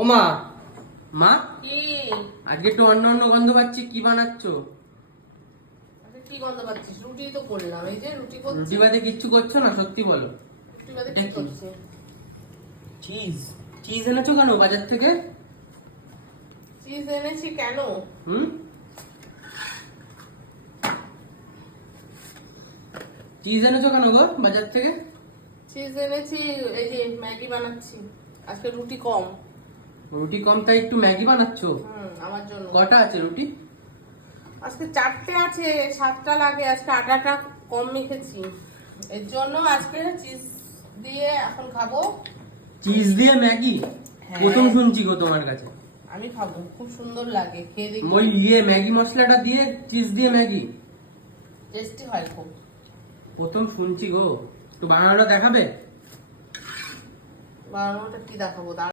ও মা, মা কি? আজকে একটু অন্য অন্য গন্ধ পাচ্ছি, কি বানাচ্ছো? আচ্ছা, কি গন্ধ পাচ্ছিস? রুটি তো করলাম, এই যে রুটি করছি। রুটি বাদে কিচ্ছু করছো না, সত্যি বলো। রুটি বাদে এটা কি কি? করছি? চিজ। চিজ এনেছো কেন বাজার থেকে? চিজ এনেছি কেন? হুম, চিজ এনেছো কেন গো বাজার থেকে? চিজ এনেছি, এই যে ম্যাগি বানাচ্ছি। আজকে রুটি কম। রুটি কম তাই একটু ম্যাগি বানাচ্ছো? আমার জন্য। কটা আছে রুটি? আজকে 4টে আছে, 7টা লাগে। আজকে আটাটা কম মেখেছি, এর জন্য আজকে চিজ দিয়ে এখন খাবো। চিজ দিয়ে ম্যাগি? হ্যাঁ। প্রথম শুনছি গো তোমার কাছে। আমি খাবো, খুব সুন্দর লাগে, খেয়ে দেখি। ওই ম্যাগি মশলাটা দিয়ে চিজ দিয়ে ম্যাগি টেস্টি হয় খুব। প্রথম শুনছি গো। তো বানানোটা দেখাবে? বানানোটা কি দেখাবো?